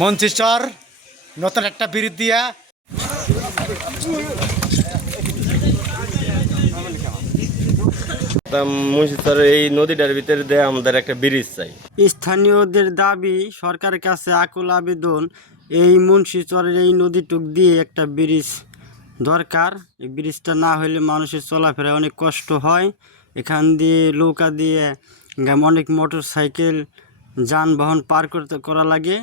মঞ্চিচর নতুন একটা ব্রিজ দিয়া মঞ্চিচর এই নদীটার ভিতরে দিয়ে আমাদের একটা ব্রিজ চাই। স্থানীয়দের দাবি, সরকারের কাছে আকুল আবেদন, এই মুন্সিচরের এই নদীটুক দিয়ে একটা ব্রিজ দরকার। এই ব্রিজটা না হলে মানুষের চলাফেরায় অনেক কষ্ট হয়। এখান দিয়ে নৌকা দিয়ে অনেক মোটর সাইকেল যানবাহন পার করা লাগে।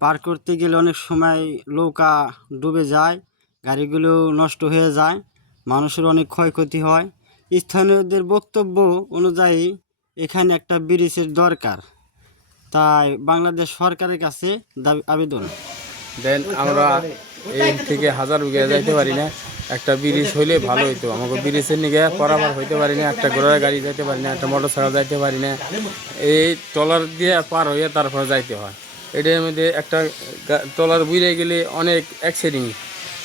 পার করতে গেলে অনেক সময় নৌকা ডুবে যায়, গাড়িগুলো নষ্ট হয়ে যায়, মানুষের অনেক ক্ষয়ক্ষতি হয়। স্থানীয়দের বক্তব্য অনুযায়ী এখানে একটা ব্রিজের দরকার, তাই বাংলাদেশ সরকারের কাছে আবেদন। দেন আমরা এই থেকে হাজার বিঘা যাইতে পারি না, একটা ব্রিজ হইলে ভালো হইতো। আমাকে ব্রিজের নিগে পারাপার হইতে পারি না, একটা ঘোড়ার গাড়ি যাইতে পারি না, একটা মোটর সাইকেল যাইতে পারি না, এই ট্রলার দিয়ে পার হইয়া তারপরে যাইতে হয়। এটার মধ্যে একটা ট্রলার বুঝে গেলে অনেক অ্যাক্সিডেন্ট,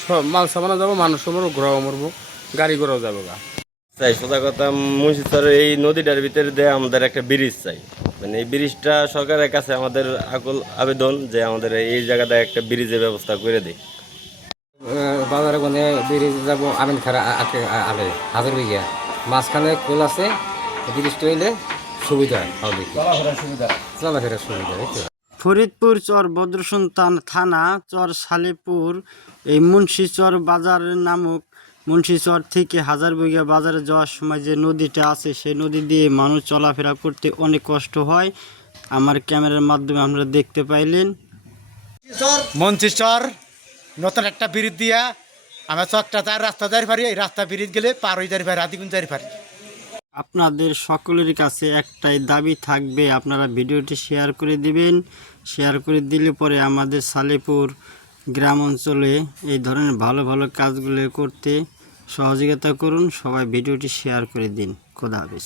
সব মাল সামানো যাবো, মানুষও মরবো, ঘোড়াও মরবো, গাড়ি ঘোড়াও যাবো গা। চাই সোজা কথা, মঞ্চিচরের এই নদীটার ভিতরে দিয়ে আমাদের একটা ব্রিজ চাই। মানে এই ব্রিজটা সরকারের কাছে আমাদের আকুল আবেদন যে আমাদের এই জায়গাটা একটা ব্রিজের ব্যবস্থা করে দেয়। বাজারে কোনে ব্রিজ যাব আমিন খারা আলে হাজার বিঘা মাঝখানে কোল আছে, ব্রিজটা হইলে সুবিধা হয়, চলাফেরার সুবিধা। ফরিদপুর চর বদ্রসন্তান থানা চর সালেপুর এই মুন্সিচর বাজার নামক মুন্সিচর থেকে হাজার বিঘা বাজারে যাওয়ার সময় যে নদীটা আছে সেই নদী দিয়ে মানুষ চলাফেরা করতে অনেক কষ্ট হয়। আমার ক্যামেরার মাধ্যমে আপনারা দেখতে পাইলেন। মঞ্চিচর নতুন একটা ব্রিজ দিয়া আমরা চকটা তার রাস্তা যাই পারি, এই রাস্তা ব্রিজ গেলে পার হয়ে যাই পারি, আদিগুণ যাই পারি। আপনাদের সকলের কাছে একটাই দাবি থাকবে, আপনারা ভিডিওটি শেয়ার করে দিবেন। শেয়ার করে দিলে পরে আমাদের সালেপুর গ্রাম অঞ্চলে এই ধরনের ভালো ভালো কাজগুলো করতে সহযোগিতা করুন। সবাই ভিডিওটি শেয়ার করে দিন। খোদা হাফেজ।